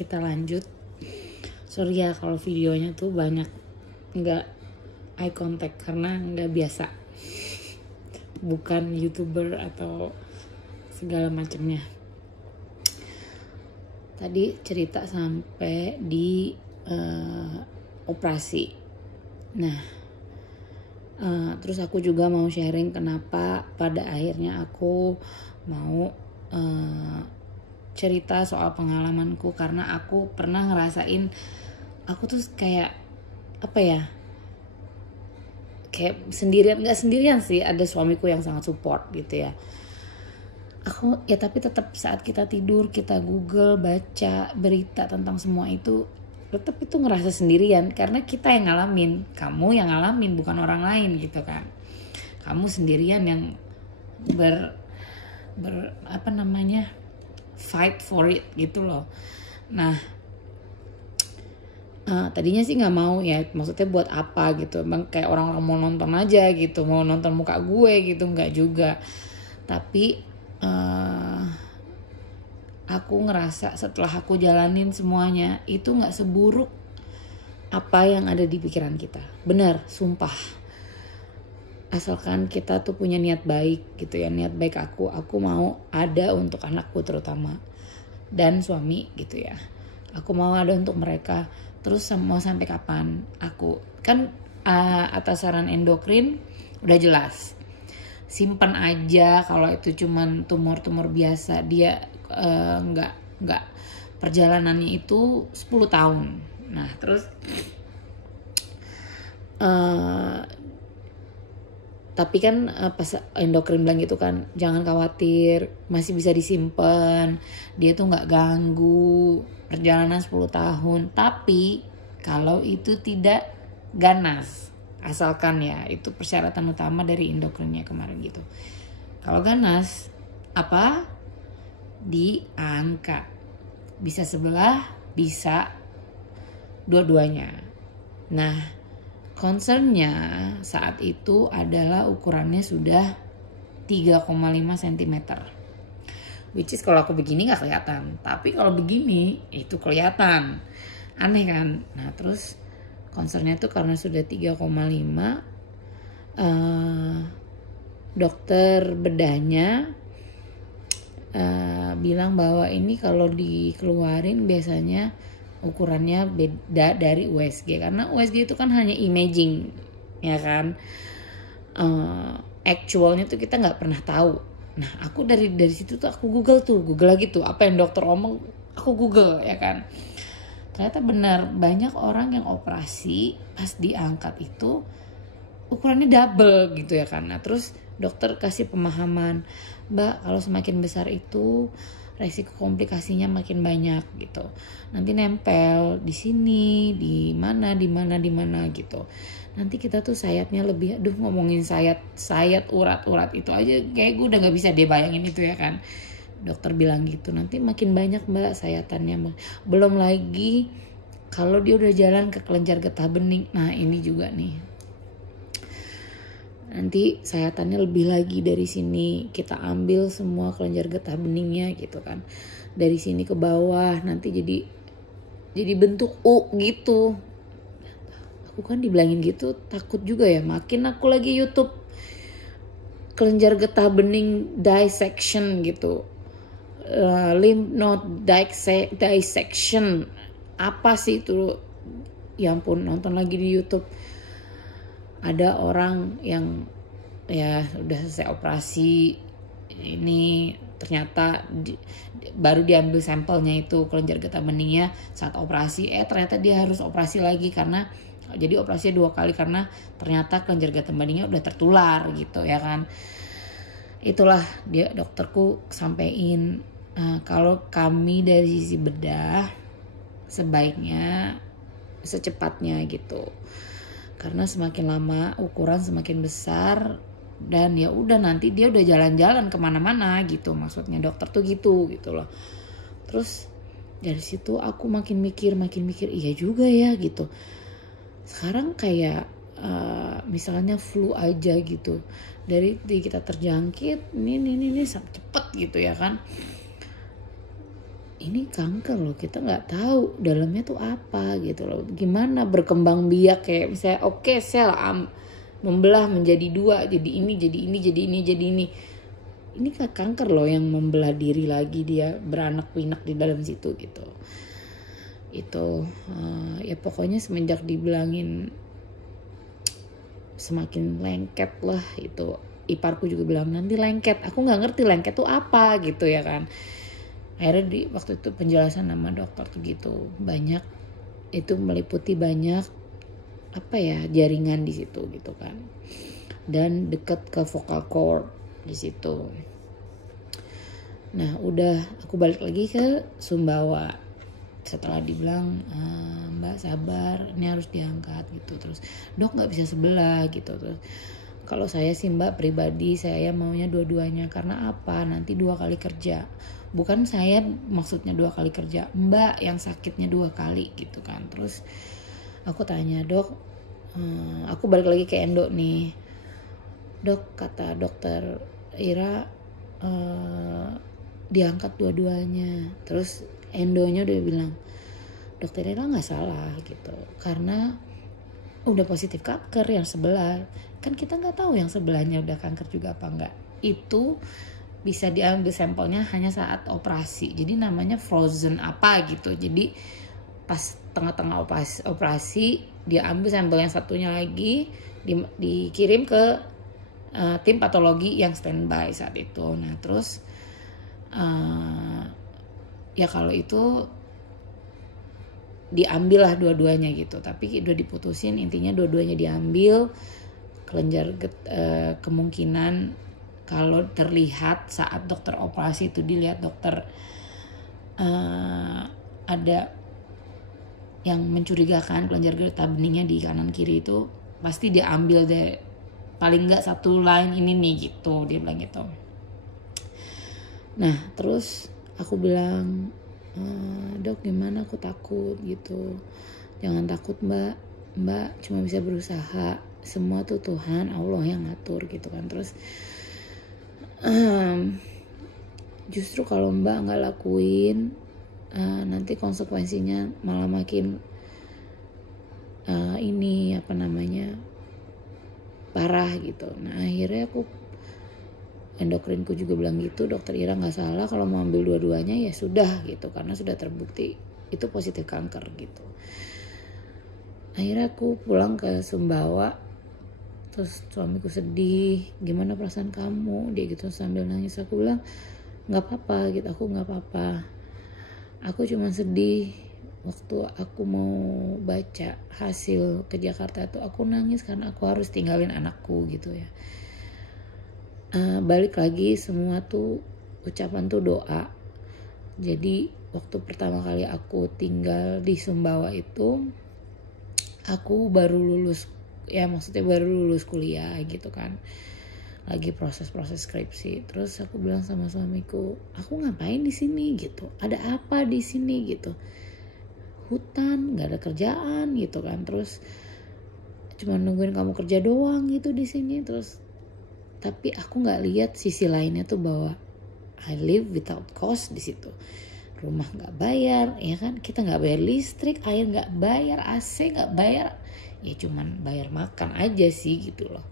kita lanjut. Sorry ya kalau videonya tuh banyak nggak eye contact karena nggak biasa, bukan YouTuber atau segala macamnya. Tadi cerita sampai di operasi. Nah, terus aku juga mau sharing kenapa pada akhirnya aku mau cerita soal pengalamanku, karena aku pernah ngerasain aku tuh kayak kayak sendirian, nggak sendirian sih, ada suamiku yang sangat support gitu ya. Aku ya tapi tetap saat kita tidur kita Google baca berita tentang semua itu, tetap itu ngerasa sendirian karena kita yang ngalamin, kamu yang ngalamin bukan orang lain gitu kan. Kamu sendirian yang fight for it gitu loh. Nah, tadinya sih nggak mau ya, maksudnya buat apa gitu, emang kayak orang-orang mau nonton aja gitu, mau nonton muka gue gitu, nggak juga. Tapi aku ngerasa setelah aku jalanin semuanya itu nggak seburuk apa yang ada di pikiran kita. Benar, sumpah. Asalkan kita tuh punya niat baik gitu ya, niat baik aku mau ada untuk anakku terutama dan suami gitu ya. Aku mau ada untuk mereka. Terus mau sampai kapan? Aku kan atas saran endokrin udah jelas, simpan aja. Kalau itu cuman tumor biasa, dia nggak perjalanannya itu 10 tahun. Nah terus tapi kan pas endokrin bilang gitu kan, jangan khawatir, masih bisa disimpan, dia tuh nggak ganggu perjalanan 10 tahun. Tapi kalau itu tidak ganas, asalkan ya itu persyaratan utama dari endokrinnya kemarin gitu. Kalau ganas apa? Diangkat. Bisa sebelah, bisa dua-duanya. Nah, concernnya saat itu adalah ukurannya sudah 3,5 cm. Which is kalau aku begini gak kelihatan, tapi kalau begini itu kelihatan. Aneh kan? Nah terus concernnya itu karena sudah 3,5, dokter bedahnya bilang bahwa ini kalau dikeluarin biasanya ukurannya beda dari USG, karena USG itu kan hanya imaging ya kan, actualnya tuh kita nggak pernah tahu. Nah aku dari situ tuh aku Google lagi tuh apa yang dokter omong, aku Google ya kan. Ternyata benar, banyak orang yang operasi pas diangkat itu ukurannya double gitu ya kan. Nah terus dokter kasih pemahaman, Mbak kalau semakin besar itu resiko komplikasinya makin banyak gitu. Nanti nempel di sini, di mana gitu. Nanti kita tuh sayatnya lebih, ngomongin sayat urat itu aja kayak gue udah nggak bisa deh bayangin itu ya kan. Dokter bilang gitu, nanti makin banyak Mbak sayatannya. Belum lagi kalau dia udah jalan ke kelenjar getah bening. Nah ini juga nih, nanti sayatannya lebih lagi dari sini, kita ambil semua kelenjar getah beningnya gitu kan, dari sini ke bawah nanti jadi bentuk U gitu. Aku kan dibilangin gitu takut juga ya, makin aku lagi YouTube kelenjar getah bening dissection gitu, lymph node dissection, apa sih itu ya ampun. Nonton lagi di YouTube, ada orang yang ya udah selesai operasi ini, ternyata baru diambil sampelnya itu kelenjar getah beningnya saat operasi, ternyata dia harus operasi lagi karena jadi operasinya 2 kali karena ternyata kelenjar getah beningnya udah tertular gitu ya kan. Itulah dia dokterku sampein, kalau kami dari sisi bedah sebaiknya secepatnya gitu. Karena semakin lama ukuran semakin besar, dan ya udah nanti dia udah jalan-jalan kemana-mana gitu, maksudnya dokter tuh gitu loh. Terus dari situ aku makin mikir iya juga ya gitu. Sekarang kayak misalnya flu aja gitu, dari kita terjangkit ini cepet gitu ya kan. ini kanker loh, kita nggak tahu dalamnya tuh apa gitu loh, gimana berkembang biak kayak misalnya oke, sel membelah menjadi dua, jadi ini jadi ini jadi ini jadi ini kan kanker loh yang membelah diri lagi, dia beranak pinak di dalam situ gitu. Itu ya pokoknya semenjak dibilangin semakin lengket lah itu. Iparku juga bilang nanti lengket, aku nggak ngerti lengket tuh apa gitu ya kan. Akhirnya waktu itu penjelasan sama dokter tuh gitu, banyak itu meliputi banyak apa ya, jaringan di situ gitu kan, dan dekat ke vocal cord di situ. Nah udah aku balik lagi ke Sumbawa setelah dibilang Mbak sabar, ini harus diangkat gitu. Terus dok nggak bisa sebelah gitu. Terus kalau saya sih Mbak pribadi saya maunya dua-duanya, karena apa, nanti 2 kali kerja. Bukan saya maksudnya 2 kali kerja, Mbak yang sakitnya 2 kali gitu kan. Terus aku tanya dok, aku balik lagi ke endo nih, dok kata dokter Ira diangkat dua-duanya. Terus endonya udah bilang dokter Ira nggak salah gitu, karena udah positif kanker yang sebelah, kan kita nggak tahu yang sebelahnya udah kanker juga apa enggak. Itu bisa diambil sampelnya hanya saat operasi, jadi namanya frozen apa gitu. Jadi pas tengah-tengah operasi dia ambil sampel yang satunya lagi, dikirim ke tim patologi yang standby saat itu. Nah terus ya kalau itu diambil lah dua-duanya gitu, tapi udah diputusin intinya dua-duanya diambil. Kelenjar kemungkinan kalau terlihat saat dokter operasi itu dilihat dokter ada yang mencurigakan kelenjar getah beningnya di kanan kiri, itu pasti diambil deh, paling nggak satu line ini nih gitu, dia bilang gitu. Nah terus aku bilang dok gimana, aku takut gitu. Jangan takut mbak cuma bisa berusaha, semua tuh Tuhan Allah yang ngatur gitu kan. Terus justru kalau mbak nggak lakuin nanti konsekuensinya malah makin ini apa namanya parah gitu. Nah akhirnya endokrinku juga bilang gitu, dokter Ira nggak salah kalau mau ambil dua-duanya, ya sudah gitu, karena sudah terbukti itu positif kanker gitu. Akhirnya aku pulang ke Sumbawa, terus suamiku sedih, gimana perasaan kamu, dia gitu sambil nangis. Aku bilang nggak apa-apa gitu, aku nggak apa-apa, aku cuma sedih waktu aku mau baca hasil ke Jakarta tuh aku nangis karena aku harus tinggalin anakku gitu ya. Balik lagi semua tuh ucapan tuh doa. Jadi waktu pertama kali aku tinggal di Sumbawa itu aku baru lulus, ya maksudnya baru lulus kuliah gitu kan, lagi proses skripsi. Terus aku bilang sama suamiku, aku ngapain di sini gitu, ada apa di sini gitu, hutan nggak ada kerjaan gitu kan, terus cuma nungguin kamu kerja doang gitu di sini. Terus tapi aku nggak lihat sisi lainnya tuh bahwa I live without cost di situ. Rumah nggak bayar, ya kan? Kita nggak bayar listrik, air nggak bayar, AC nggak bayar, ya cuman bayar makan aja sih gitu loh.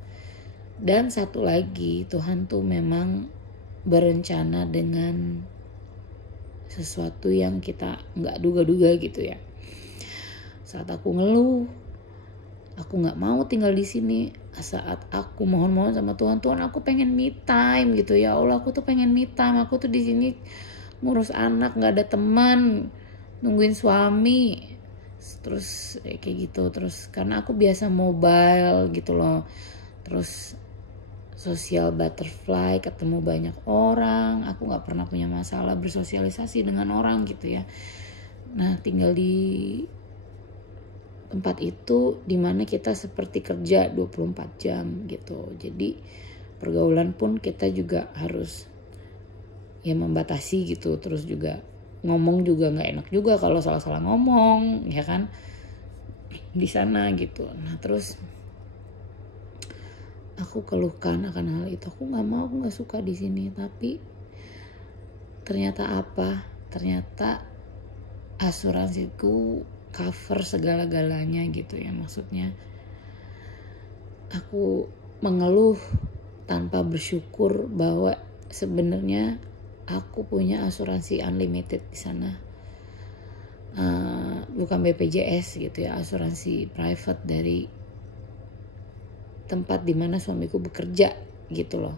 Dan satu lagi, Tuhan tuh memang berencana dengan sesuatu yang kita nggak duga-duga gitu ya. Saat aku ngeluh, aku nggak mau tinggal di sini, saat aku mohon-mohon sama Tuhan, Tuhan aku pengen me time gitu, ya Allah aku tuh pengen me time, aku tuh di sini ngurus anak, nggak ada teman, nungguin suami, terus kayak gitu. Terus karena aku biasa mobile gitu loh, terus social butterfly, ketemu banyak orang, aku nggak pernah punya masalah bersosialisasi dengan orang gitu ya. Nah tinggal di tempat itu dimana kita seperti kerja 24 jam gitu. Jadi pergaulan pun kita juga harus ya membatasi gitu. Terus juga ngomong juga nggak enak juga kalau salah-salah ngomong, ya kan, di sana gitu. Nah terus aku keluhkan akan hal itu, aku nggak mau, aku nggak suka di sini. Tapi ternyata apa, ternyata asuransiku cover segala-galanya gitu ya. Maksudnya aku mengeluh tanpa bersyukur bahwa sebenarnya aku punya asuransi unlimited di sana. Bukan BPJS gitu ya, asuransi private dari tempat dimana suamiku bekerja gitu loh.